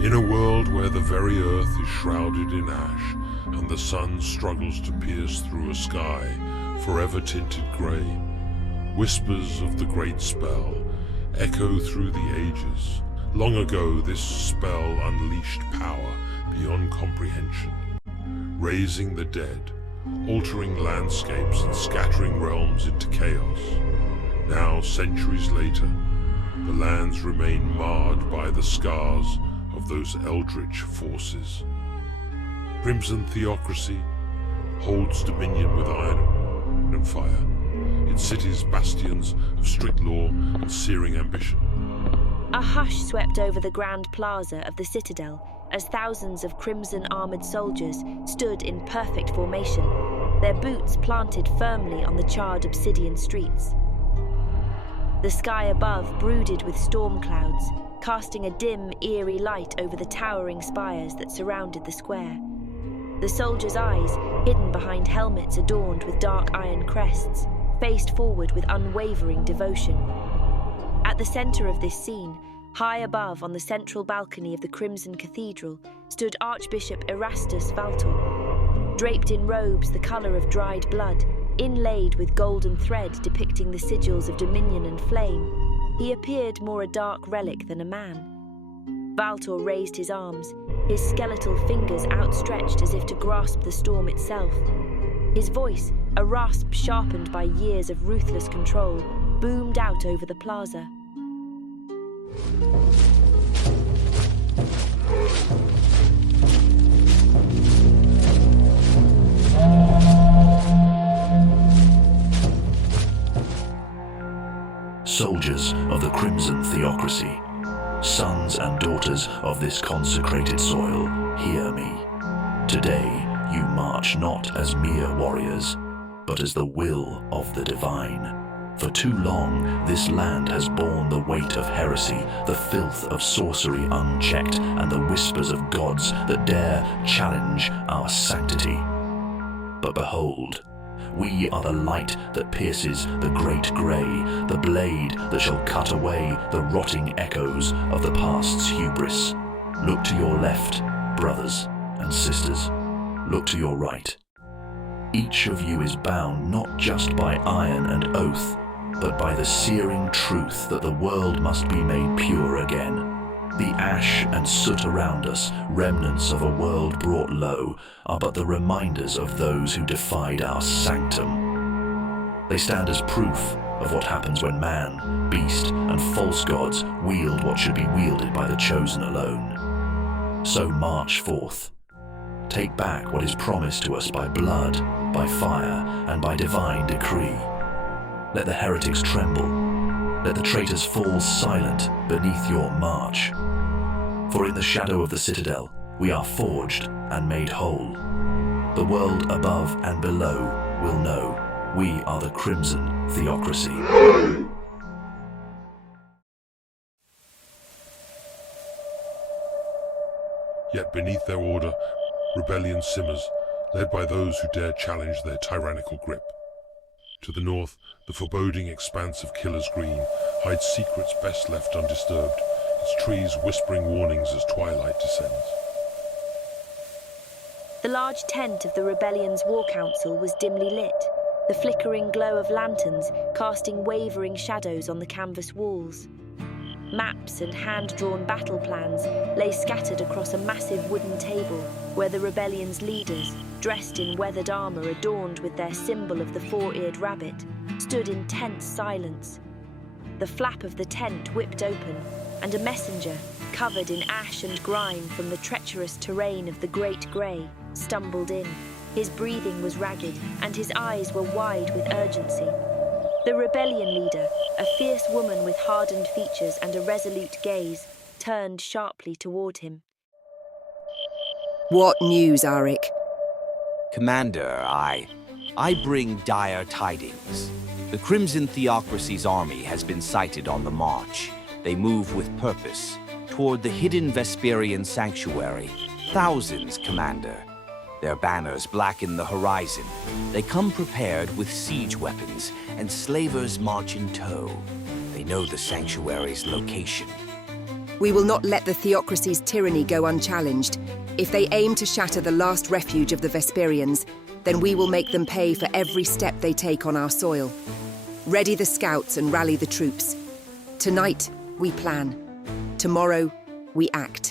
In a world where the very earth is shrouded in ash and the sun struggles to pierce through a sky forever tinted grey, whispers of the great spell echo through the ages. Long ago this spell unleashed power beyond comprehension, raising the dead, altering landscapes and scattering realms into chaos. Now, centuries later, the lands remain marred by the scars of those eldritch forces. Crimson Theocracy holds dominion with iron and fire, its cities bastions of strict law and searing ambition. A hush swept over the grand plaza of the Citadel as thousands of crimson-armored soldiers stood in perfect formation, their boots planted firmly on the charred obsidian streets. The sky above brooded with storm clouds, casting a dim, eerie light over the towering spires that surrounded the square. The soldiers' eyes, hidden behind helmets adorned with dark iron crests, faced forward with unwavering devotion. At the center of this scene, high above on the central balcony of the Crimson Cathedral, stood Archbishop Erastus Valtor. Draped in robes the color of dried blood, inlaid with golden thread depicting the sigils of dominion and flame, he appeared more a dark relic than a man. Valtor raised his arms, his skeletal fingers outstretched as if to grasp the storm itself. His voice, a rasp sharpened by years of ruthless control, boomed out over the plaza. Soldiers of the Crimson Theocracy, sons and daughters of this consecrated soil, hear me. Today you march not as mere warriors, but as the will of the divine. For too long, this land has borne the weight of heresy, the filth of sorcery unchecked, and the whispers of gods that dare challenge our sanctity. But behold, we are the light that pierces the great grey, the blade that shall cut away the rotting echoes of the past's hubris. Look to your left, brothers and sisters. Look to your right. Each of you is bound not just by iron and oath, but by the searing truth that the world must be made pure again. The ash and soot around us, remnants of a world brought low, are but the reminders of those who defied our sanctum. They stand as proof of what happens when man, beast, and false gods wield what should be wielded by the chosen alone. So march forth. Take back what is promised to us by blood, by fire, and by divine decree. Let the heretics tremble. Let the traitors fall silent beneath your march. For in the shadow of the Citadel, we are forged and made whole. The world above and below will know we are the Crimson Theocracy. Yet beneath their order, rebellion simmers, led by those who dare challenge their tyrannical grip. To the north, the foreboding expanse of Killer's Green hides secrets best left undisturbed, its trees whispering warnings as twilight descends. The large tent of the rebellion's war council was dimly lit, the flickering glow of lanterns casting wavering shadows on the canvas walls. Maps and hand-drawn battle plans lay scattered across a massive wooden table where the rebellion's leaders, dressed in weathered armor adorned with their symbol of the four-eared rabbit, stood in tense silence. The flap of the tent whipped open, and a messenger, covered in ash and grime from the treacherous terrain of the Great Grey, stumbled in. His breathing was ragged, and his eyes were wide with urgency. The rebellion leader, a fierce woman with hardened features and a resolute gaze, turned sharply toward him. What news, Arik? Commander, I bring dire tidings. The Crimson Theocracy's army has been sighted on the march. They move with purpose toward the hidden Vesperian sanctuary. Thousands, Commander. Their banners blacken the horizon. They come prepared with siege weapons, and slavers march in tow. They know the sanctuary's location. We will not let the Theocracy's tyranny go unchallenged. If they aim to shatter the last refuge of the Vesperians, then we will make them pay for every step they take on our soil. Ready the scouts and rally the troops. Tonight, we plan. Tomorrow, we act.